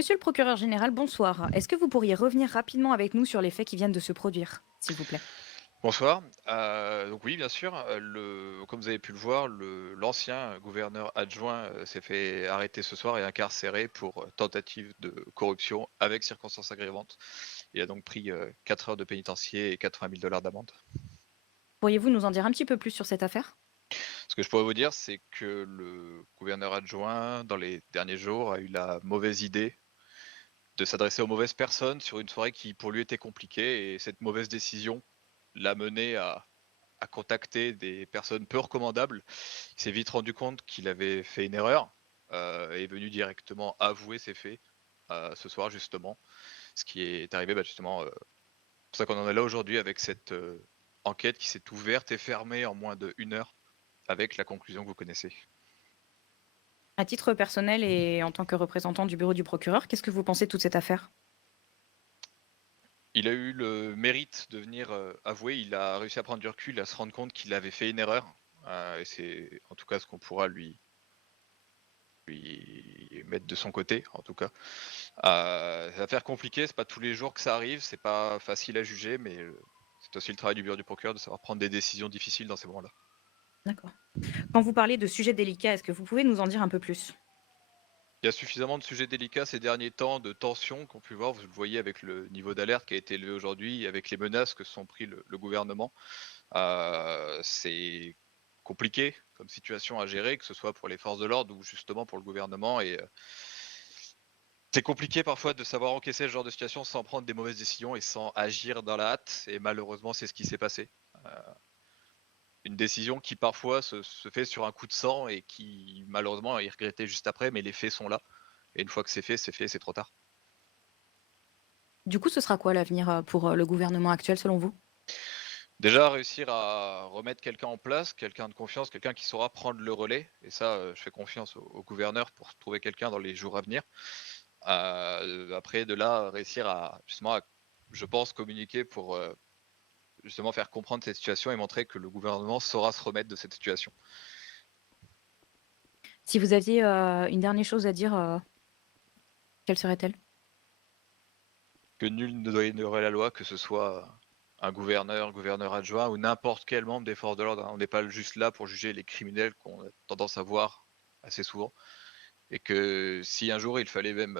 Monsieur le procureur général, bonsoir. Est-ce que vous pourriez revenir rapidement avec nous sur les faits qui viennent de se produire, s'il vous plaît? Bonsoir. Donc oui, bien sûr, comme vous avez pu le voir, l'ancien gouverneur adjoint, s'est fait arrêter ce soir et incarcéré pour, tentative de corruption avec circonstances aggravantes. Il a donc pris, 4 heures de pénitencier et 80 000 $ d'amende. Pourriez-vous nous en dire un petit peu plus sur cette affaire? Ce que je pourrais vous dire, c'est que le gouverneur adjoint, dans les derniers jours, a eu la mauvaise idée de s'adresser aux mauvaises personnes sur une soirée qui, pour lui, était compliquée, et cette mauvaise décision l'a mené à contacter des personnes peu recommandables. Il s'est vite rendu compte qu'il avait fait une erreur, et est venu directement avouer ses faits, ce soir justement. Ce qui est arrivé, justement, pour ça qu'on en est là aujourd'hui avec cette, enquête qui s'est ouverte et fermée en moins d'1 heure avec la conclusion que vous connaissez. À titre personnel et en tant que représentant du bureau du procureur, qu'est-ce que vous pensez de toute cette affaire? Il a eu le mérite de venir, avouer, il a réussi à prendre du recul, à se rendre compte qu'il avait fait une erreur, et c'est en tout cas ce qu'on pourra lui mettre de son côté, en tout cas. C'est une affaire compliquée, c'est pas tous les jours que ça arrive, c'est pas facile à juger, mais c'est aussi le travail du bureau du procureur de savoir prendre des décisions difficiles dans ces moments-là. D'accord. Quand vous parlez de sujets délicats, est-ce que vous pouvez nous en dire un peu plus? Il y a suffisamment de sujets délicats ces derniers temps, de tensions qu'on peut voir, vous le voyez avec le niveau d'alerte qui a été élevé aujourd'hui, avec les menaces que se sont pris le gouvernement. C'est compliqué comme situation à gérer, que ce soit pour les forces de l'ordre ou justement pour le gouvernement, et c'est compliqué parfois de savoir encaisser ce genre de situation sans prendre des mauvaises décisions et sans agir dans la hâte, et malheureusement c'est ce qui s'est passé. Heu Une décision qui parfois se fait sur un coup de sang et qui malheureusement est regrettée juste après, mais les faits sont là, et une fois que c'est fait, c'est trop tard. Du coup, ce sera quoi l'avenir, pour, le gouvernement actuel selon vous? Déjà réussir à remettre quelqu'un en place, quelqu'un de confiance, quelqu'un qui saura prendre le relais, et ça, je fais confiance au gouverneur pour trouver quelqu'un dans les jours à venir. Après de là, réussir à justement à, je pense, communiquer pour, justement faire comprendre cette situation et montrer que le gouvernement saura se remettre de cette situation. Si vous aviez, une dernière chose à dire, quelle serait-elle? Que nul ne doit ignorer la loi, que ce soit un gouverneur, gouverneur adjoint ou n'importe quel membre des forces de l'ordre, hein. On n'est pas juste là pour juger les criminels qu'on a tendance à voir assez souvent, et que si un jour il fallait même,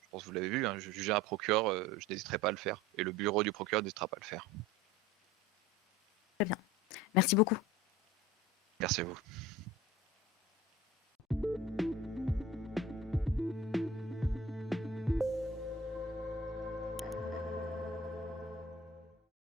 je pense que vous l'avez vu, hein, juger un procureur, je n'hésiterai pas à le faire, et le bureau du procureur n'hésitera pas à le faire. Très bien. Merci beaucoup. Merci à vous.